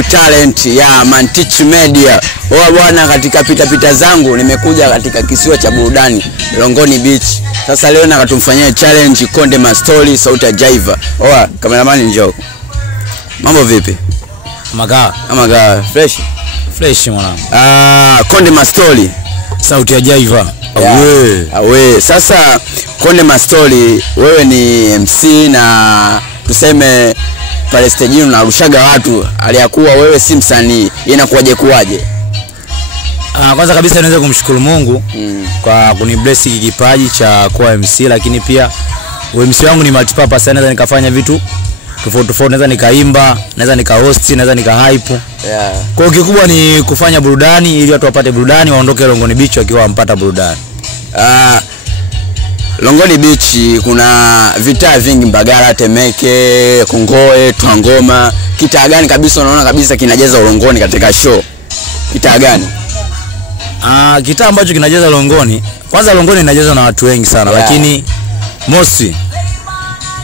new talent ya Mantich Media. Bwana, katika pita zangu nimekuja katika kisiwa cha burudani Longoni Beach. Sasa leo nataka tumfanyie challenge Konde Mastori sauti ya Jaiva. Cameraman njoo. Mambo vipi? Amaga fresh mwanangu. Konde Mastori sauti ya Jaiva. Awe. Sasa Konde Mastori, wewe ni MC na tuseme pale stage unarushaga watu, aliyakuwa wewe si msanii, inakuwaje? Kwanza kabisa naweza kumshukuru Mungu kwa kunibless kipaji cha kuwa MC, lakini pia MC wangu ni multipurpose, naweza nikafanya vitu tofauti, naweza nikaimba, naweza nikahost, naweza nikahype. Kwa hiyo kikubwa ni kufanya burudani ili watu wapate burudani, waondoke Longoni Beach wakiwa wampata burudani. Longoni Beach kuna vitaa vingi, Mbagala, Temeke, Kongoe, Twangoma. Kitaa gani kabisa unaona kabisa kinajaza Longoni katika show? Kitaa gani? Kitaa ambacho kinajaza Longoni, kwanza Longoni inajaza na watu wengi sana, lakini mostly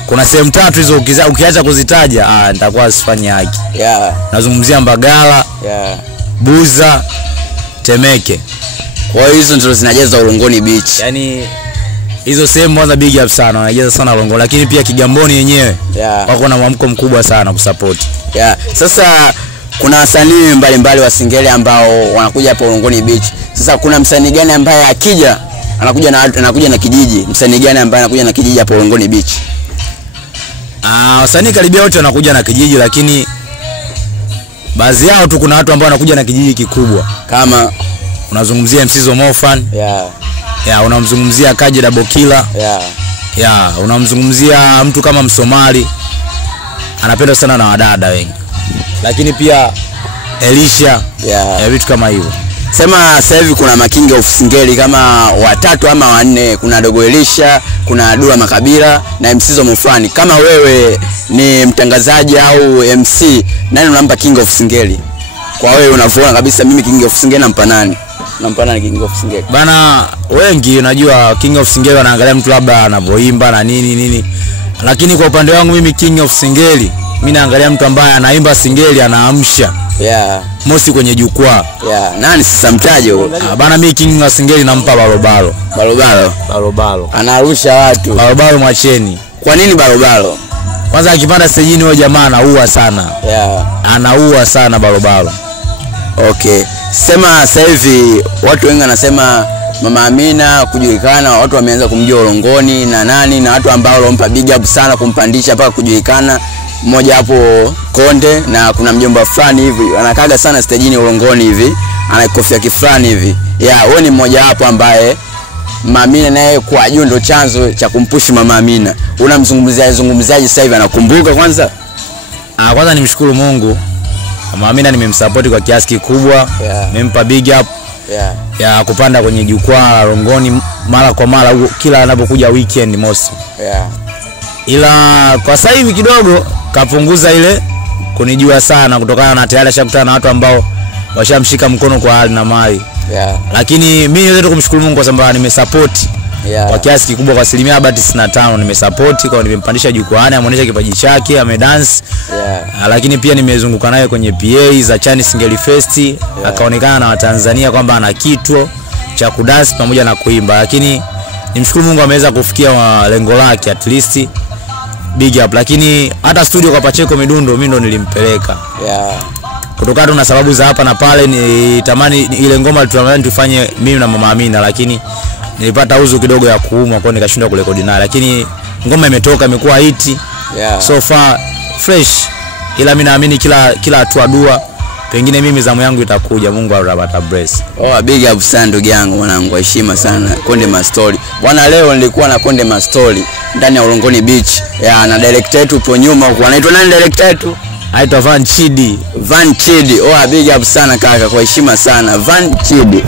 kuna sehemu tatu hizo ukiacha kuzitaja nitakuwa sifanyi haki. Nazungumzia Mbagala, Buza, Temeke. Kwa hiyo hizo ndio zinajaza Longoni Beach. Yaani hizo sehemu kwanza big up sana, wanajaza sana Longoni, lakini pia Kigamboni yenyewe wako na mwamko mkubwa sana kusupport. Sasa kuna wasanii mbalimbali wa Singeli ambao wanakuja hapa Longoni Beach. Sasa kuna msanii gani ambaye akija anakuja na kijiji? Msanii gani ambaye anakuja na kijiji hapa Longoni Beach? Wasanii karibia wote wanakuja na kijiji, lakini baadhi yao tu kuna watu ambao wanakuja na kijiji kikubwa. Kama unazungumzia MC Zomofan, unamzungumzia Kaji Double Killer, unamzungumzia mtu kama Msomali anapenda sana na wadada wengi, lakini pia Elisha, vitu kama hivyo. Sema sasa hivi kuna making of Singeli kama watatu ama wanne, kuna Dogo Elisha, kuna Dula Makabila na MC Zomofan. Kama wewe ni mtangazaji au MC, nani unampa king of Singeli? Kwa wewe unavyoona kabisa mimi king of Singeli nampa nani? Nampa nani king of Singeli? Bana, wengi unajua king of Singeli wanaangalia mtu labda anavyoimba na nini. Lakini kwa upande wangu mimi king of Singeli, mimi naangalia mtu ambaye anaimba Singeli, anaamsha. Mosi kwenye jukwaa. Nani sasa mtaje huyo? Bana, mimi king of Singeli nampa Balobalo. Anarusha watu. Balobalo mwacheni. Kwa nini Balobalo? Kwanza akipanda stage huyo jamaa anaua sana. Anaua sana Balobalo. Okay. Sema sasa hivi watu wengi wanasema Mama Amina kujulikana, watu wameanza kumjua Longoni na nani, na watu ambao wampa big up sana kumpandisha mpaka kujulikana. Mmoja hapo Konde, na kuna mjomba fulani hivi anakaga sana stage ni Longoni hivi, ana kofia kifulani hivi. Wewe ni mmoja hapo ambaye Mama Amina naye kwa juu ndo chanzo cha kumpushi Mama Amina. Unamzungumziaje sasa hivi, anakumbuka kwanza? Kwanza nimshukuru Mungu. Mama Amina nimemsupport kwa kiasi kikubwa. Nimempa big up. Kupanda kwenye jukwaa la Longoni mara kwa mara kila anapokuja weekend mosi. Ila kwa sasa hivi kidogo kapunguza ile kunijua sana, kutokana na tayari ashakutana na watu ambao washamshika mkono kwa hali na mali. Lakini mimi naweza kumshukuru Mungu kwa sababu nimesupport kwa kiasi kikubwa, kwa 95% nimesupport, kwa nimempandisha jukwaani, ameonyesha kipaji chake, amedance. Lakini pia nimezunguka naye kwenye PA za Chani Singeli Fest, akaonekana na Watanzania kwamba ana kitu cha kudance pamoja na kuimba. Lakini nimshukuru Mungu ameweza kufikia lengo lake, at least big up. Lakini hata studio kwa Pacheko Midundo mimi ndo nilimpeleka. Kutokana na sababu za hapa na pale, nitamani ile ngoma tutamani tufanye mimi na Mama Amina, lakini nilipata uzu kidogo ya kuumwa, kwa nikashindwa kurekodi naye. Lakini ngoma imetoka, imekuwa hit. So far fresh. Ila mimi naamini kila hatua dua, pengine mimi zamu yangu itakuja, Mungu atapata bless. Big up sana ndugu yangu, mwanangu, heshima sana Konde Mastori. Bwana, leo nilikuwa na Konde Mastori ndani ya Longoni Beach. Na director wetu upo nyuma huko. Anaitwa nani director wetu? Anaitwa Van Chidi. Big up sana kaka, kwa heshima sana Van Chidi.